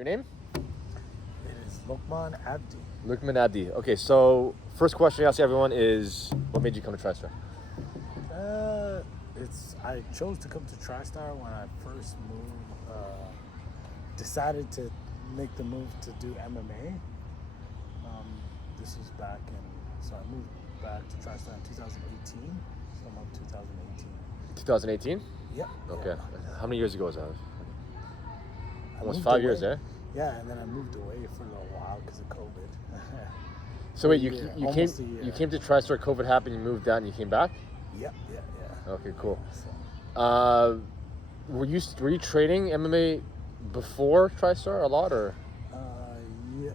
Your name? It is Lokman Abdi. Lukman Abdi. Okay, so first question I ask everyone is, what made you come to TriStar? I chose to come to TriStar when I first moved. Decided to make the move to do MMA. This was so I moved back to TriStar in 2018. So I'm up 2018. 2018? Yep. Okay. Yeah. How many years ago was that? I Almost moved 5 away. years, eh? Yeah, and then I moved away for a little while because of COVID. So wait, you Almost a came year. you came to TriStar, COVID happened, you moved out, and you came back? Yep. Okay, cool. So, Were you training MMA before TriStar a lot, or? yeah.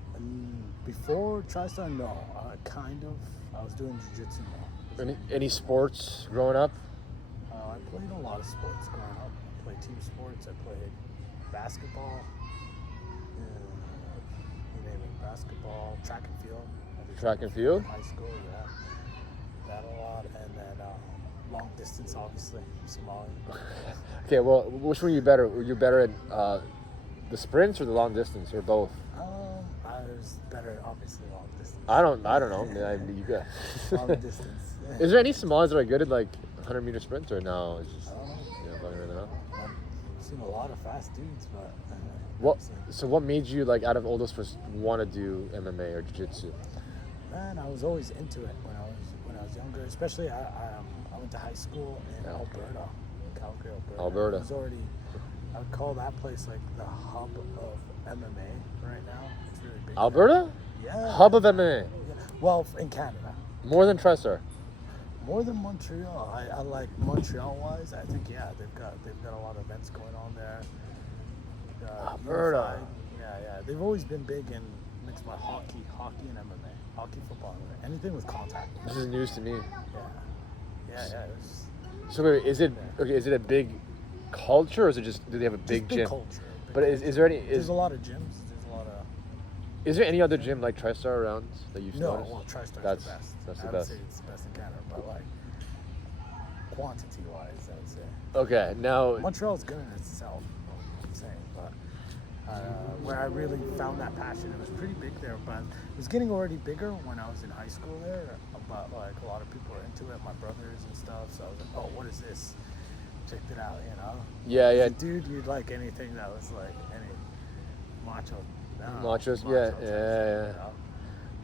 Before TriStar, no. Kind of. I was doing jiu-jitsu more. Any sports growing up? I played a lot of sports growing up. I played team sports. I played basketball. You name it, basketball, track and field. I did Track and field? in high school, yeah. That a lot. And then long distance, obviously, Somali. Okay, well, which one were you better? Were you better at the sprints or the long distance, or both? I was better at, obviously, long distance. I don't know. You got. Long distance. Is there any Somalis that are good at like 100-meter sprints, or no? It's just I don't know. fucking really know. I've seen a lot of fast dudes, but What made you, like, out of all those first, want to do MMA or jiu-jitsu? Man, I was always into it when I was younger. Especially I went to high school in Alberta, Calgary, Alberta. I would call that place like the hub of MMA right now. It's really big. Alberta? Yeah. Hub of MMA. Yeah. Well, in Canada. More than TriStar. More than Montreal. I like Montreal-wise. I think they've got a lot of events going on there. Alberta. Yeah. They've always been big in mixed by hockey and MMA, hockey, football, anything with contact. This is news to me. Yeah. So wait, is it a big culture, or is it just, do they have a big gym? Culture. But is there any? There's a lot of gyms. There's a lot of. Is there any other gym like TriStar around that you've noticed? No, well, TriStar's the best. That's the I would best. say it's the best in Canada, but like quantity-wise, I would say. Okay, now Montreal's good in itself, I'm saying, but where I really found that passion, it was pretty big there, but it was getting already bigger when I was in high school there. But like a lot of people were into it, my brothers and stuff. So I was like, oh, what is this? Checked it out, you know. Yeah. As a dude, you'd like anything that was like any macho. Machos, Shit, yeah. you know?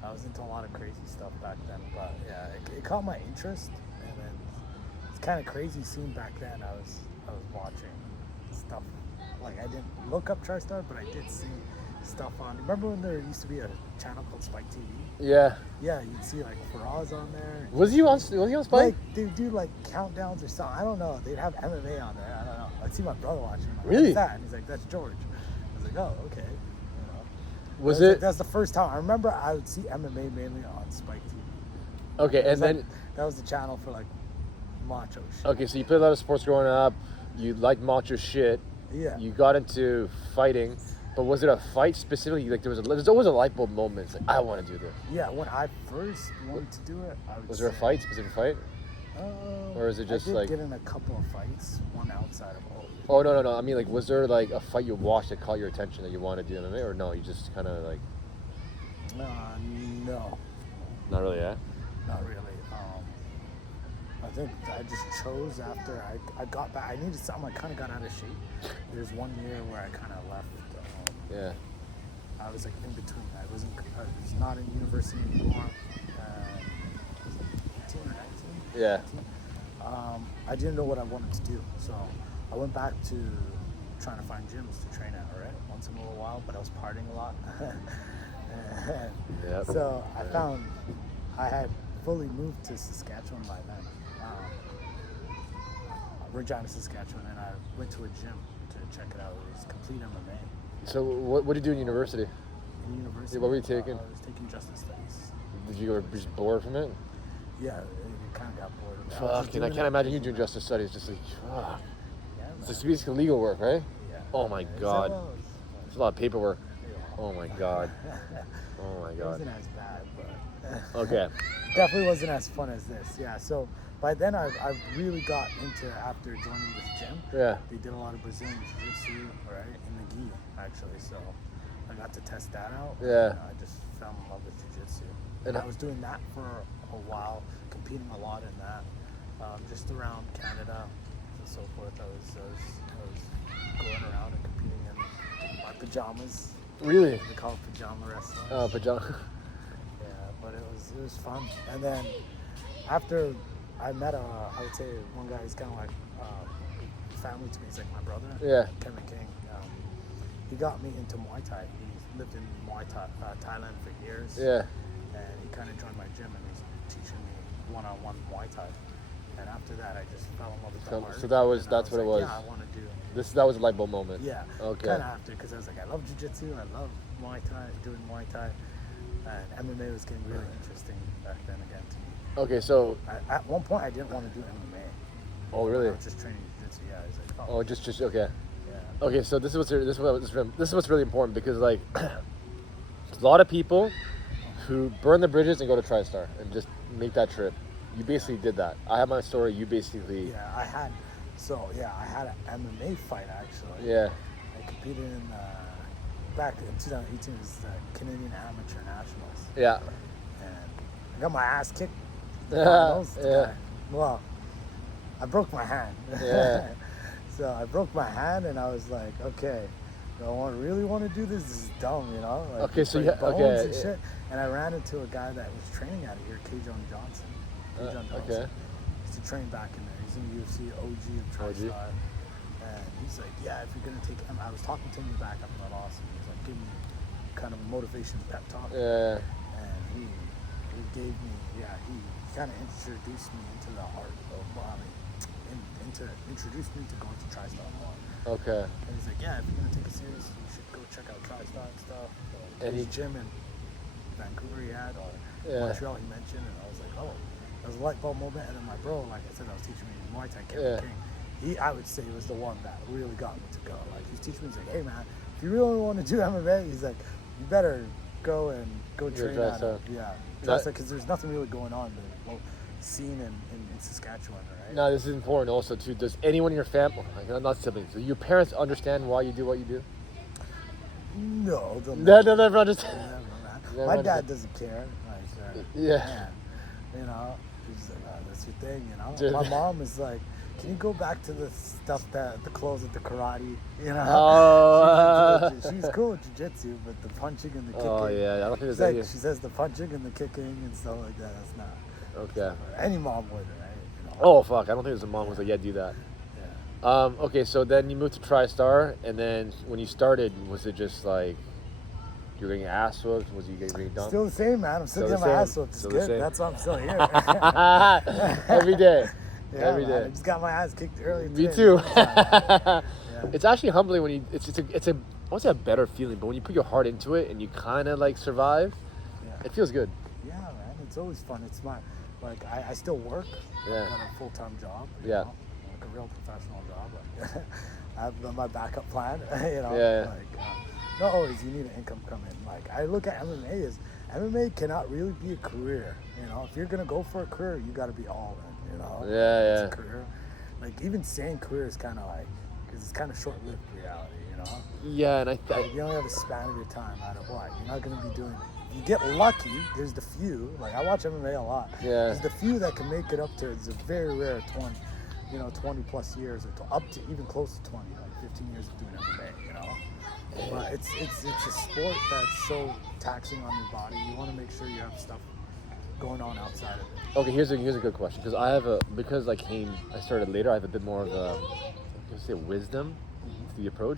I was into a lot of crazy stuff back then, but yeah, it caught my interest, and then it's kind of crazy seeing back then. I was watching stuff like I didn't look up TriStar, but I did see stuff on. Remember when there used to be a channel called Spike TV? Yeah. Yeah, you'd see like Faraz on there. Was he on Spike? Like they'd do like countdowns or something. I don't know. They'd have MMA on there. I don't know. I'd see my brother watching. I'm like, Really? what's that? And he's like, that's George. I was like, oh, okay. You know. Was it? That's the first time. I remember I would see MMA mainly on Spike TV. Okay, and then that was the channel for like macho shit. okay, so you played a lot of sports growing up. You liked macho shit. Yeah. You got into fighting, but was it a fight specifically? Like there's always a light bulb moment. It's like, I want to do this. Yeah, when I first wanted to do it, Was there a fight, specific fight? Or is it just I did like? get in a couple of fights, one outside of all. Oh no! I mean, like, was there like a fight you watched that caught your attention that you wanted to do MMA, or no? You just kind of like. No. Not really, yeah. Not really. I think I just chose after I got back. I needed something. I kind of got out of shape. There's one year where I kind of left. Yeah. I was like in between. I was not in university anymore. Was it 18 or 19? Yeah. 19? I didn't know what I wanted to do, so I went back to trying to find gyms to train at, right? Once in a little while, but I was partying a lot. Yep. So I found I had fully moved to Saskatchewan by then. Regina, Saskatchewan, and I went to a gym to check it out. It was complete MMA. So what did you do in university? In university, Yeah, what were you taking? I was taking justice studies. Did you go just bored from it? Yeah, it kind of got bored of it. Fuck, and I can't imagine you doing justice studies. Just like, fuck. Yeah, It's basically legal work, right? Yeah. Oh my Is that god. what it was? It's a lot of paperwork. Yeah. Oh my god. Oh my It god. wasn't as bad, but Okay. definitely wasn't as fun as this. Yeah, so by then I really got into, after joining this gym, Yeah. they did a lot of Brazilian Jiu-Jitsu, right, in the gi, actually. So I got to test that out. Yeah. And I just fell in love with jiu-jitsu. And I was doing that for a while, competing a lot in that, just around Canada and so forth. I was going around and competing in my pajamas. Really? They call it pajama wrestling. Oh, pajama. Yeah, but it was fun. And then after I met I would say one guy who's kind of like family to me. He's like my brother. Yeah. Kevin King. He got me into Muay Thai. He lived in Thailand for years. Yeah. And he kind of joined my gym and he's teaching me one-on-one Muay Thai. And after that, I just fell in love with the art. So that's what it was. Yeah, I want to do. That was a light bulb moment. Yeah. Okay. Kind of after, because I was like, I love jiu-jitsu, I love Muay Thai, doing Muay Thai, and MMA was getting really interesting back then again to me. Okay, so At one point, I didn't want to do MMA. oh really? I was just training jiu-jitsu. Yeah, I was like, Oh, just okay. Yeah. Okay, so this is what's really important because like a lot of people who burn the bridges and go to TriStar and just make that trip. You basically did that. I have my story. You basically. Yeah, I had an MMA fight actually. Yeah. I competed in back in 2018. It was the Canadian Amateur Nationals. Yeah. And I got my ass kicked. The Yeah, finals. yeah. Well, I broke my hand. Yeah. So I broke my hand, and I was like, okay, do I really want to do this? This is dumb, you know? Like, Okay, so break bones okay, and shit. And I ran into a guy that was training out of here, K-John Johnson. K-John Johnson. Okay. He's to train back in there. He's in the UFC, OG of TriStar. And he's like, yeah, if you're going to take him, I was talking to him in the back after that loss, and he was like, give me kind of a motivation pep talk. Yeah. And he gave me, he kind of introduced me into the art of, introduced me to going to TriStar more. Okay. And he's like, yeah, if you're going to take it serious, you should go check out TriStar and stuff. And his gym in Vancouver he had, or Montreal he mentioned, and I was like, oh, that was a light bulb moment. And then my bro, like I said, I was teaching me Muay Thai, Kevin King. I would say, was the one that really got me to go. Like, he's teaching me, he's like, hey man, if you really want to do MMA, he's like, you better go train at it. Yeah, because there's nothing really going on the scene in Saskatchewan, right? No, this is important also too. Does anyone in your family, like not siblings, do your parents understand why you do what you do? No, Never understand. My dad doesn't care. Like, yeah. Man, you know, he's like, oh, that's your thing, you know. My mom is like, can you go back to the stuff the clothes at the karate, you know? Oh. She's cool with jiu-jitsu, but the punching and the kicking. Oh yeah, I don't think there's any. She says the punching and the kicking and stuff like that. That's not. Okay. Any mom would, right? You know? Oh fuck! I don't think there's a mom who's like, yeah, do that. Yeah. Okay, so then you moved to TriStar, and then when you started, was it just like you were getting ass whooped? Was you getting dumped? Still the same, man. I'm still getting my ass whooped. It's good. That's why I'm still here. Every day. Yeah, Every day. I just got my ass kicked early. Me today. too. Yeah. It's actually humbling when you. It's a I won't say a better feeling, but when you put your heart into it and you kind of like survive, it feels good. Yeah, man. It's always fun. It's I still work. Yeah. I got a full-time job. Yeah. Know, like a real professional job. Like, I have my backup plan. You know. Yeah. Like, not always. You need an income coming. Like I look at MMA as MMA cannot really be a career. You know, if you're gonna go for a career, you got to be all in. You know. Yeah. It's a career. Like even saying career is kind of like, because it's kind of short-lived reality. You know. Yeah, and You only have a span of your time out of what? You're not going to be doing. You get lucky. There's the few. Like I watch MMA a lot. Yeah. There's the few that can make it up to. It's a very rare 20 plus years, or up to even close to 20, like 15 years of doing MMA. You know. But it's a sport that's so taxing on your body. You want to make sure you have stuff going on outside of it. Okay, here's a good question because I started later. I have a bit more of wisdom to the approach.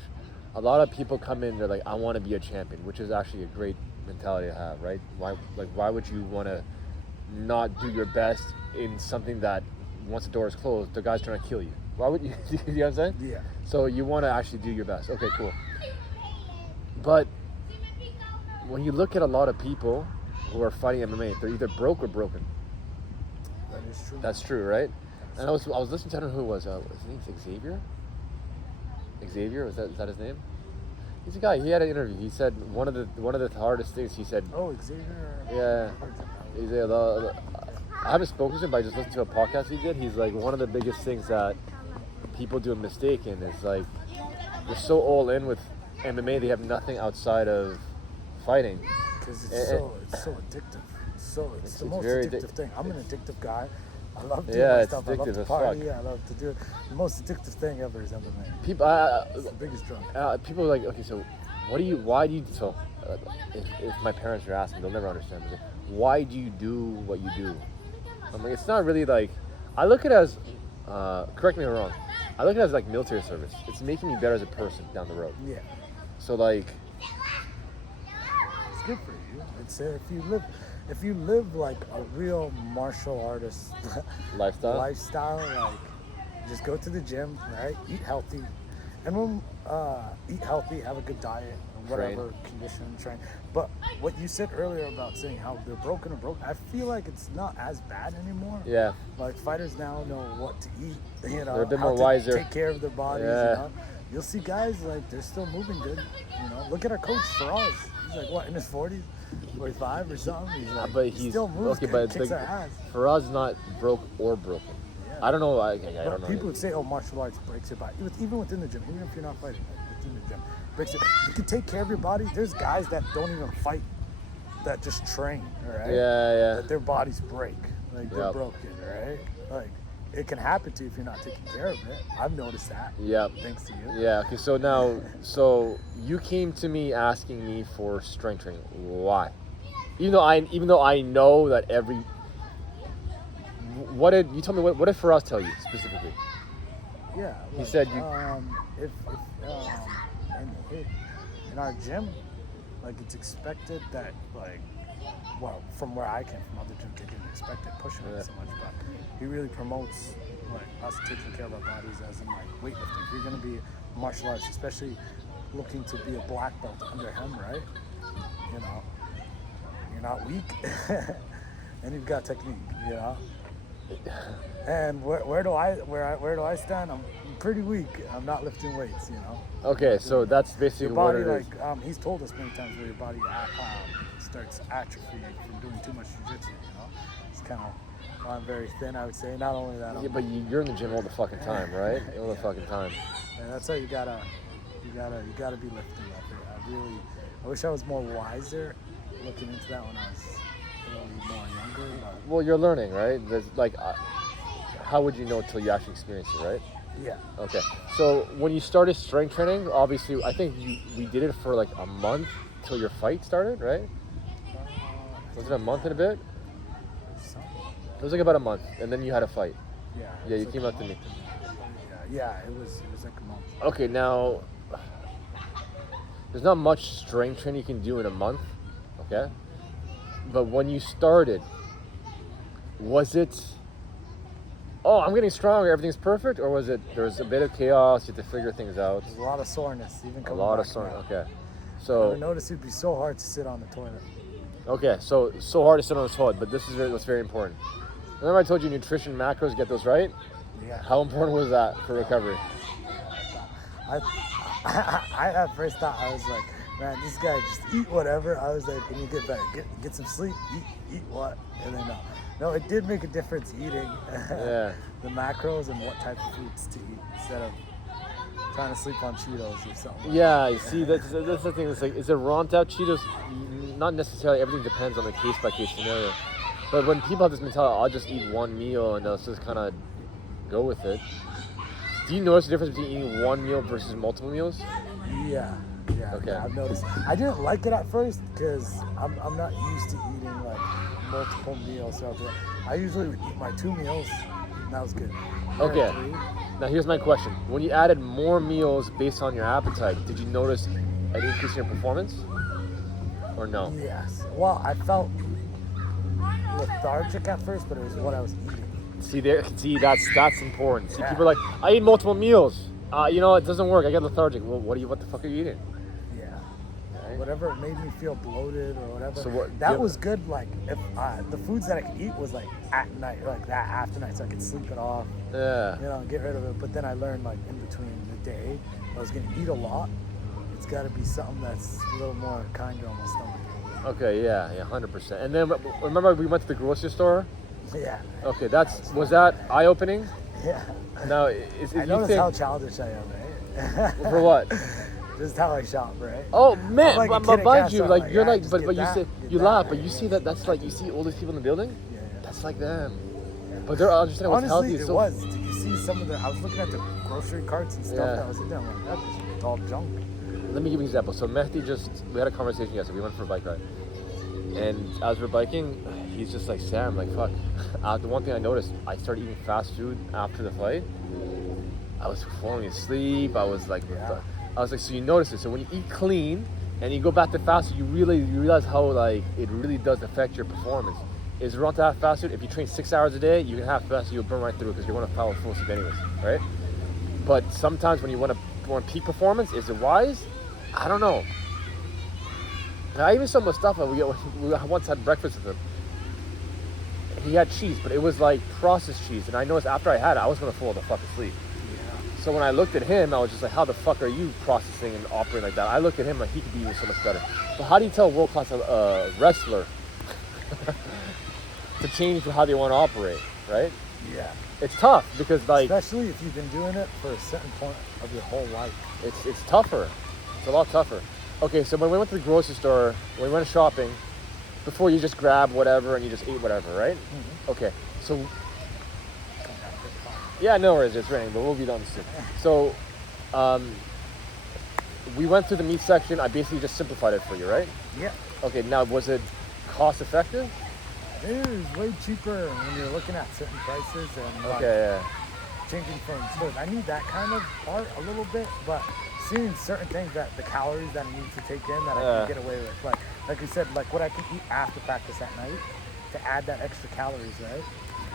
A lot of people come in, they're like, I want to be a champion, which is actually a great mentality to have, right? Why would you want to not do your best in something that once the door is closed, the guy's trying to kill you? Why would you? You know what I'm saying? Yeah. So you want to actually do your best. Okay, cool. But when you look at a lot of people who are fighting MMA, they're either broke or broken. That is true. That's true, right? And I was listening to who was his name's Xavier. Xavier, is that his name? He's a guy. He had an interview. He said one of the hardest things. He said, Oh, Xavier. yeah. He's I haven't spoken to him, but I just listened to a podcast he did. He's like, one of the biggest things that people do a mistake in is like they're so all in with MMA, they have nothing outside of fighting. Because it's so addictive. It's the most very addictive thing. I'm an addictive guy. I love doing Yeah, my it's stuff. I love addictive to as party. fuck. I love to do it. The most addictive thing ever is MMA. People, It's the biggest drug. people are like, okay, so why do you, so if my parents are asking, they'll never understand. But like, why do you do what you do? I'm like, it's not really like, I look at it as, correct me if I'm wrong, I look at it as like military service. It's making me better as a person down the road. Yeah. So like, It's good for you. It's if you live like a real martial artist lifestyle. like just go to the gym, right? Eat healthy, and when eat healthy, have a good diet, and whatever condition, train. But what you said earlier about saying how they're broken, I feel like it's not as bad anymore. Yeah. Like fighters now know what to eat, you know, They're a bit how more to wiser. take care of their bodies. Yeah. You know? You'll see guys like they're still moving good. You know, look at our coach Faraz. He's like what, in his 40s, 45 or something. He's like, But he still moves okay, good, but kicks the, our ass. for us, not broke or broken. Yeah. I don't know. I But don't know. people would say, "Oh, martial arts breaks your body." Even within the gym, even if you're not fighting, like, within the gym, breaks it. You can take care of your body. There's guys that don't even fight, that just train, right? Yeah. That their bodies break, like they're Yep. broken, right? Like it can happen to you if you're not taking care of it. I've noticed that. Yep. Thanks to you. Yeah. Okay. So now, so you came to me asking me for strength training. Why? Even though I know that every. What did you tell me? What did Faraz tell you specifically? Yeah. He like, said you. if in our gym, like it's expected that like, well, from where I came from, other gyms they didn't expect it pushing it so much, but he really promotes like us taking care of our bodies as in like weightlifting. If you're gonna be a martial arts, especially looking to be a black belt under him, right? You know, you're not weak, and you've got technique. You know. And where do I stand? I'm pretty weak. I'm not lifting weights, you know. Okay, so that's basically Your what body, it is. like he's told us many times, where your body starts atrophying from doing too much jiu-jitsu. You know, it's kind of I'm very thin. I would say. Not only that, Yeah, but you're in the gym all the fucking time, right? All the fucking time. and that's how you gotta be lifting up. I wish I was more wiser looking into that when I was a little more younger. But Well, you're learning, right? There's like, how would you know until you actually experience it, right? yeah. Okay. So when you started strength training, obviously, I think we did it for like a month till your fight started, right? Was it a month and a bit? It was like about a month, and then you had a fight. Yeah. Yeah, it you was came like up to me. Yeah, it was like a month. Okay, now there's not much strength training you can do in a month, okay? But when you started, was it, oh, I'm getting stronger, everything's perfect, or was it there was a bit of chaos, you had to figure things out? There's a lot of soreness, even A coming lot back of soreness. now. Okay, I so noticed it'd be so hard to sit on the toilet. okay, so hard to sit on the toilet, but this is what's very important. Remember I told you nutrition macros, get those right? Yeah. How important was that for recovery? I at first thought, I was like, man, this guy just eat whatever. I was like, when you get better, get some sleep, eat what, and then no, it did make a difference eating Yeah. the macros and what type of foods to eat instead of trying to sleep on Cheetos or something. Yeah, you see, that's the thing. It's like, is it ramped out Cheetos? Not necessarily. Everything depends on the case by case scenario. But when people have this mentality, I'll just eat one meal and I'll just kind of go with it. Do you notice the difference between eating one meal versus multiple meals? Yeah. Okay. Yeah, I've noticed. I didn't like it at first because I'm not used to eating like multiple meals. So I usually would eat my 2 meals, and that was good. Okay. Or 3. Now here's my question: when you added more meals based on your appetite, did you notice an increase in your performance, or no? Yes. Well, I felt lethargic at first, but it was what I was eating. See, that's important. See, Yeah. people are like, I eat multiple meals. It doesn't work. I get lethargic. Well, what the fuck are you eating? Yeah. Right? Whatever made me feel bloated or whatever. So that was good. Like if the foods that I could eat was like at night, like that after night, so I could sleep it off. Yeah. Get rid of it. But then I learned like in between the day, I was gonna eat a lot. It's got to be something that's a little more kinder on my stomach. Okay. Yeah. 100%. And then remember we went to the grocery store. Yeah. Okay. Was that eye opening? Yeah. Now, if I you noticed think how childish I am, right? for what? Just how I shop, right? Oh man, I'm like a but kid at mind Cash you, Out, like like, you're I like, just but get you that, say get you that, laugh, but right? you see that that's like you see all these people in the building. Yeah. That's like them. But they're understanding what's Honestly, healthy. it So was. Did you see some of the? I was looking at the grocery carts and stuff Yeah. that was in there. I'm like, that's all junk. let me give you an example. So Mehdi we had a conversation yesterday. We went for a bike ride, and as we're biking, he's just like, Sam, like fuck. The one thing I noticed, I started eating fast food after the fight. I was falling asleep. I was like, Yeah. so you notice it. So when you eat clean and you go back to fast food, you realize how like it really does affect your performance. Is it wrong to have fast food? If you train 6 hours a day, you can have fast food, you'll burn right through it because you're going to follow full sleep anyways, right? But sometimes when you want peak performance, is it wise? I don't know. I even saw Mustafa. We once had breakfast with him. He had cheese, but it was like processed cheese, and I noticed after I had it, I was going to fall the fuck asleep. So when I looked at him, I was just like, how the fuck are you processing and operating like that? I looked at him like he could be even so much better. But how do you tell a world-class wrestler to change how they want to operate, right? Yeah. It's tough because like Especially if you've been doing it for a certain point of your whole life. it's tougher. It's a lot tougher. Okay, so when we went to the grocery store, when we went shopping, before you just grab whatever and you just ate whatever, right? Mm-hmm. Okay, so yeah, no worries, it's raining, but we'll be done soon. So, we went through the meat section. I basically just simplified it for you, right? Yeah. Okay, now was it cost effective? It is way cheaper when you're looking at certain prices and like, Okay, changing from stores. I need that kind of part a little bit, but seeing certain things that the calories that I need to take in that I Yeah. can get away with, like you said, like what I can eat after practice at night to add that extra calories, right?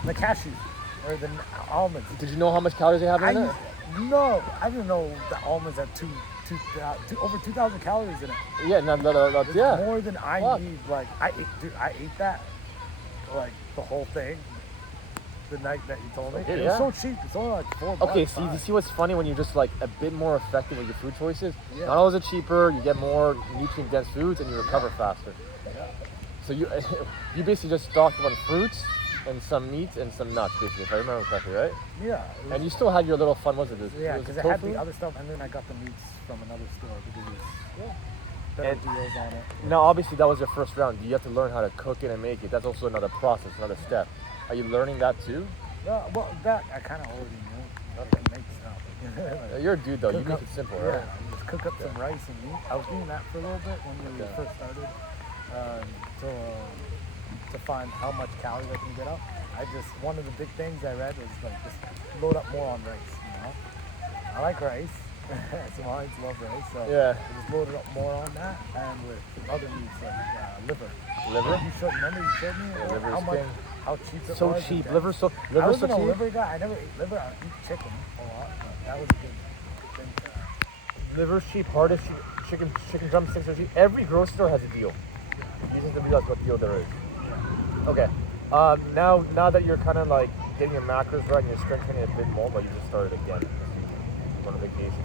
The cashews or the almonds. yeah. Did you know how much calories they have in it? No, I didn't know the almonds have over 2,000 calories in it. Yeah, no, It's yeah. more than I Fuck. need. Like I ate that, like the whole thing, the night that you told me. Okay, It yeah. was so cheap. It's only like $4. Okay, so you $5. see what's funny when you're just like a bit more effective with your food choices? Yeah. Not only is it cheaper, you get more nutrient-dense foods and you recover faster. Yeah. So you you basically just stocked on fruits and some meat and some nuts, basically, if I remember correctly, right? Yeah. And you still had your little fun, was it? Yeah, was it because I had tofu? the other stuff, and then I got the meats from another store because it's better And- deals on it. Now, obviously, that was your first round. You have to learn how to cook it and make it. That's also another process, another step. Are you learning that too? Well, that I kind of already knew. I can make stuff. Like, You're a dude, though. You cook make up- it simple, Yeah, right? just cook up some rice and meat. I was doing that for a little bit when we Okay. first started to find how much calories I can get up. One of the big things I read was like just load up more on rice. You know, I like rice. Somalians love rice, so Yeah. I just loaded up more on that and with other meats like liver. Liver? Remember you showed me Yeah, liver how is much, king. how cheap it So was. cheap. and Liver's so I liver's so wasn't a cheap. liver guy. I never ate liver. I eat chicken a lot, but that was a good thing. Liver's cheap. Hardest cheap. Chicken drumsticks are cheap. Every grocery store has a deal. You just have to realize what deal there is. Okay. Now that you're kind of like getting your macros right and you're strength training a bit more, but you just started again. You went on vacation.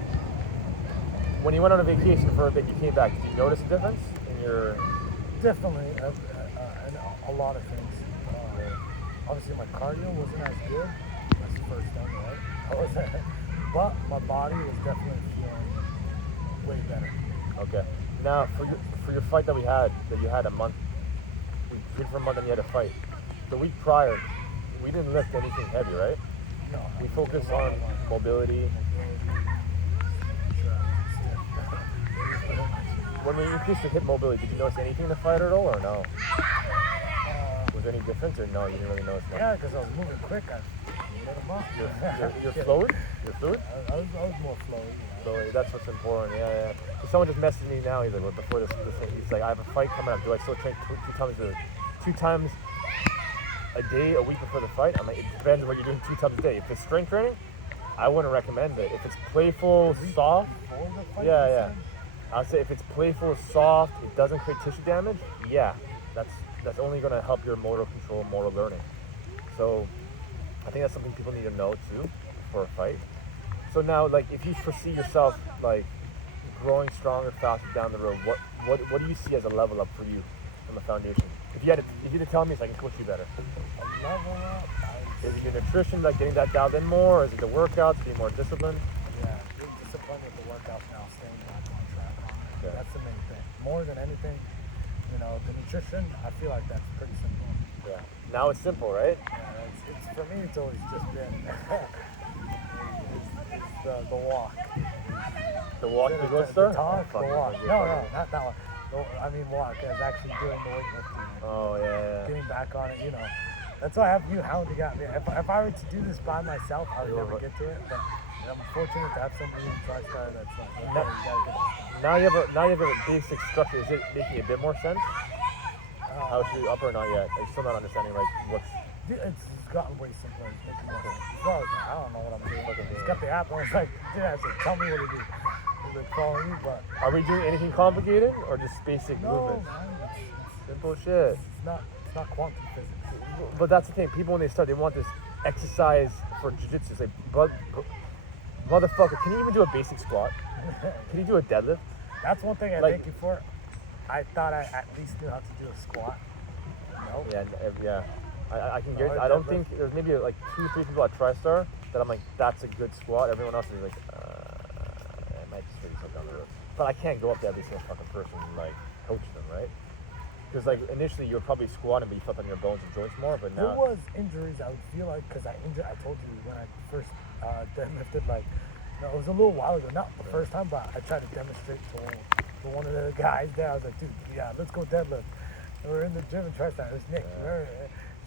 When you went on a vacation for a bit, you came back. Did you notice a difference in your? Definitely, and a lot of things. Obviously, my cardio wasn't as good. That's the first thing, right? But my body was definitely feeling way better. Okay. Now for your fight that you had a month, we trained for a month and you had a fight. The week prior, we didn't lift anything heavy, right? No, We focused on mobility. When we increased your hip mobility, did you notice anything in the fight at all, or no? Was there any difference, or no? You didn't really notice. Yeah, because I was moving quick. I lit them up. You're fluid. You're fluid. I was more flowy. So that's what's important. Yeah. So someone just messaged me now. He's like, well, before this thing, he's like, I have a fight coming up. Do I still train two times a day, a week before the fight? I'm like, it depends on what you're doing 2 times a day. If it's strength training, I wouldn't recommend it. If it's playful, soft, Before the fight, yeah, you yeah. said? I'll say if it's playful, soft, it doesn't create tissue damage, yeah, that's only going to help your motor control, motor learning. So I think that's something people need to know too for a fight. So now, like, if you foresee yourself like growing stronger, faster down the road, what do you see as a level up for you from a foundation? If you had to tell me, so I can coach you better. A level up. Is it your nutrition, like getting that dialed in more? Or is it the workouts, being more disciplined? Yeah, being disciplined with the workouts now, staying back on Okay. That's the main thing. More than anything, you know, the nutrition, I feel like that's pretty simple. Yeah. Now it's simple, right? Yeah, it's for me, it's always just been it's the walk. The walk Instead to of go star? the talk, the Fucking walk. you're No, fucking- not that one. I mean walk, as actually doing the weightlifting. Oh, yeah. Getting back on it, you know. That's why I have you hounding at me. If I were to do this by myself, I would never get to it. But I'm fortunate to have somebody in TriStar that's like, okay, you gotta get this done. Now you have a basic structure. Is it making a bit more sense? How should you up or not yet? I'm still not understanding like what's. It's gotten way simpler. It's making more sense. As well as I don't know what I'm doing. Fucking It's got the app, and I was like, dude, I said, tell me what to do. He's like, following me, but Are we doing anything complicated or just basic no, movements? man, Simple shit. it's not quantum physics. But that's the thing. People when they start, they want this exercise for jiu-jitsu. It's like, motherfucker, can you even do a basic squat? Can you do a deadlift? That's one thing I Like- thank you for. I thought I at least knew how to do a squat. No. Yeah. I can get. Oh, I don't deadlift. think there's maybe like 2-3 people at TriStar that I'm like, that's a good squat. Everyone else is like, it might just hurt yourself down the road. But I can't go up to every single fucking person and like coach them, right? Because like initially you were probably squatting, but you felt on your bones and joints more. But There now, was injuries. I would feel like because I told you when I first deadlifted, like no, it was a little while ago. Not the first time, but I tried to demonstrate to one of the guys there. I was like, dude, yeah, let's go deadlift. And we're in the gym and TriStar. It was Nick. Remember?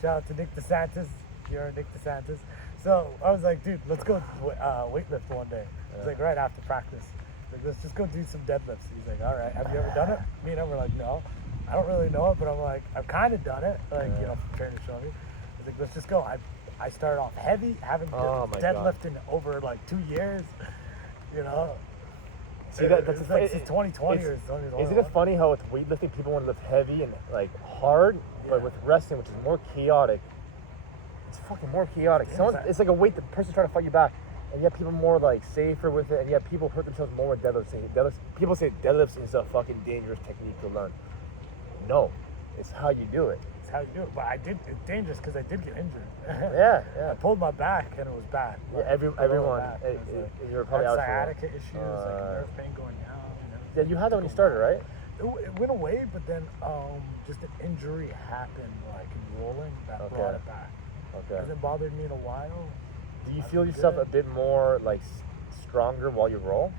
Shout out to Nick DeSantis. You're Nick DeSantis. So I was like, dude, let's go weightlift one day. It was like right after practice. Like, let's just go do some deadlifts. He's like, all right, have you ever done it? Me and him were like, no. I don't really know it, but I'm like, I've kind of done it. Like, you know, trainer showed me. He's like, let's just go. I started off heavy, having Oh my God. deadlifting over like 2 years. You know, see that's it's like since 2020 or something. Isn't it funny how with weightlifting people want to lift heavy and like hard, but with wrestling, which is more chaotic, it's fucking more chaotic. Yeah, It's like a weight the person's trying to fight you back, and yet people more like safer with it, and yet people hurt themselves more with deadlifts. People say deadlifts is a fucking dangerous technique to learn. No, it's how you do it. It's how you do it. But it's dangerous because I did get injured. Yeah. I pulled my back and it was bad. Yeah, Like, everyone. back. It was like, You're probably I out had for sciatica issues, like nerve pain going down. And Yeah, you had that when you started, right? It went away, but then just an injury happened, like in rolling, that brought it back. Okay. Hasn't bothered me in a while. Do you I've feel been yourself good. a bit more like stronger while you roll,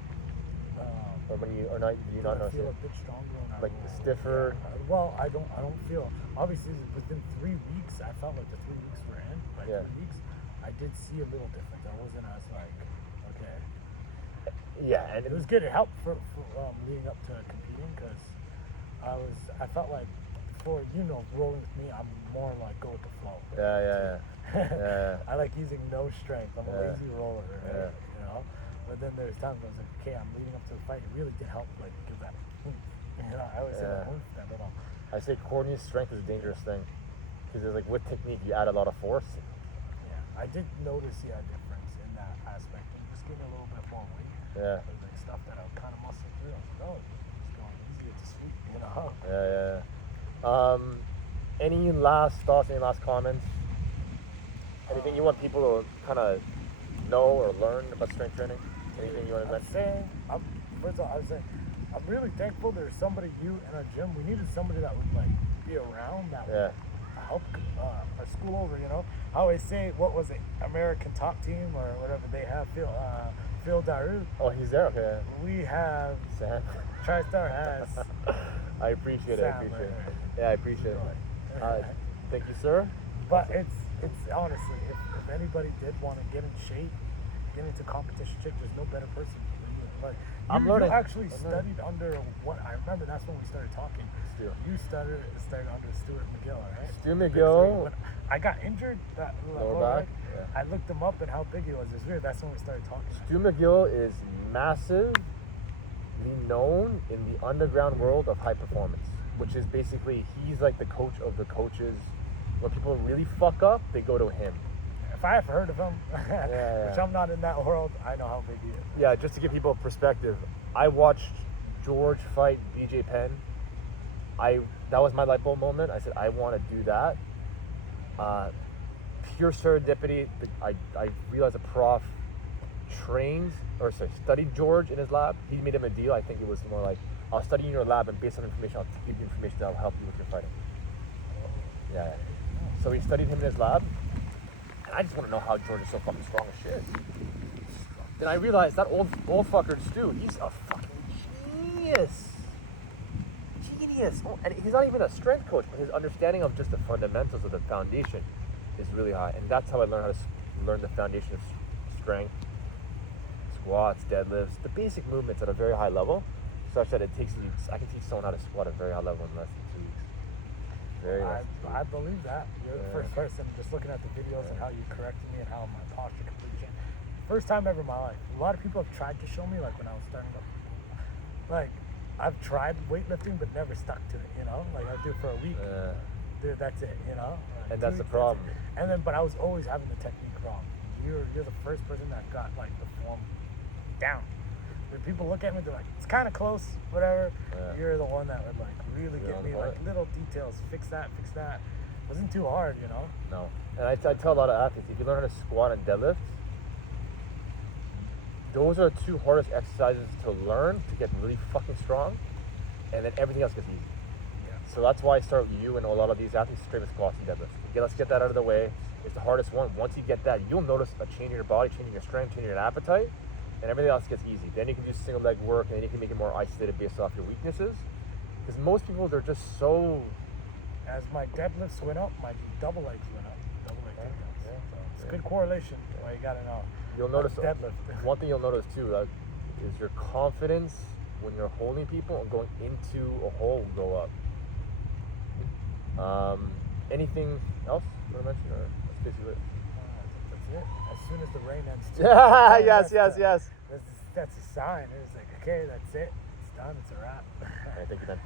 Um, or when you or not? Do you not I notice feel it? a bit stronger when I Like roll. stiffer? Yeah. Well, I don't feel. Obviously, within 3 weeks, I felt like the 3 weeks were in. By 3 weeks, I did see a little difference. I wasn't as like, okay. Yeah, and It was good. It helped for leading up to competing because I felt like before, rolling with me, I'm more like go with the flow. yeah. I like using no strength. I'm a Yeah. lazy roller, Yeah. right? You know. But then there's times I was like, okay, I'm leading up to the fight. It really did help, like give that. I always say that. That little. I say coordinated strength is a dangerous thing because it's like with technique you add a lot of force. Yeah, I did notice a difference in that aspect. And just getting a little bit more weight. Yeah. It was like stuff that I would kind of muscle through. I was like, oh, it's going easier to sweep, Yeah. Any last thoughts? Any last comments? Anything you want people to kind of know or learn about strength training? Anything you want to I'm mention? saying, first of all, I was saying, I'm really thankful there's somebody, you in our gym. We needed somebody that would like be around that would help our school over. I always say, what was it, American Top Team or whatever they have, Phil Daru. Oh, he's there. Okay. We have Sam. TriStar has. I appreciate it. Sam, right. Yeah, I appreciate it. Thank you, sir. But it's honestly, if anybody did want to get in shape, get into competition shape, there's no better person than you. Like, I'm you learning. actually studied under what I remember. That's when we started talking. Stu. You started under Stuart McGill, right? Stu McGill. When I got injured, that Lower back. Yeah. I looked him up and how big he was. It's weird. That's when we started talking. Stu McGill is massively known in the underground world of high performance, which is basically he's like the coach of the coaches. When people really fuck up, they go to him. If I have heard of him, Yeah. which I'm not in that world, I know how big he is. Yeah, just to give people perspective, I watched George fight BJ Penn. That was my light bulb moment. I said, I want to do that. Pure serendipity. I realized a prof studied George in his lab. He made him a deal. I think it was more like I'll study in your lab, and based on information, I'll give you information that will help you with your fighting. Yeah. So we studied him in his lab, and I just want to know how George is so fucking strong as shit. Then I realized that old fucker Stu, he's a fucking genius. Genius. Oh, and he's not even a strength coach, but his understanding of just the fundamentals of the foundation is really high. And that's how I learned how to learn the foundation of strength, squats, deadlifts, the basic movements at a very high level, such that I can teach someone how to squat at a very high level in less than 2 weeks. Very nice. I believe that. You're the first person, just looking at the videos and how you corrected me and how my posture completely changed. First time ever in my life. A lot of people have tried to show me, like when I was starting up. Like, I've tried weightlifting, but never stuck to it, you know? Like, I'll do it for a week. Dude, that's it, you know? Like, and that's the problem. And then, but I was always having the technique wrong. You're the first person that got, like, the form down. When people look at me, they're like, it's kind of close, whatever. You're the one that would, like, really get me, like, little details. Fix that. It wasn't too hard, you know? No. And I tell a lot of athletes, if you learn how to squat and deadlift, those are the two hardest exercises to learn to get really fucking strong, and then everything else gets easy. Yeah. So that's why I start with you and a lot of these athletes straight with squats and deadlifts. Let's get that out of the way. It's the hardest one. Once you get that, you'll notice a change in your body, changing your strength, changing your appetite, and everything else gets easy. Then you can do single leg work, and then you can make it more isolated based off your weaknesses. Because most people, they're just so... As my deadlifts went up, my double legs went up. Double leg takedowns. So it's a good correlation. Well, you gotta know. You'll notice deadlift. One thing you'll notice too is your confidence when you're holding people and going into a hole will go up. Anything else you want to mention, or that's basically it? That's it. As soon as the rain ends. Yes. That's a sign. It's like, okay, that's it. It's done. It's a wrap. All right, thank you, man.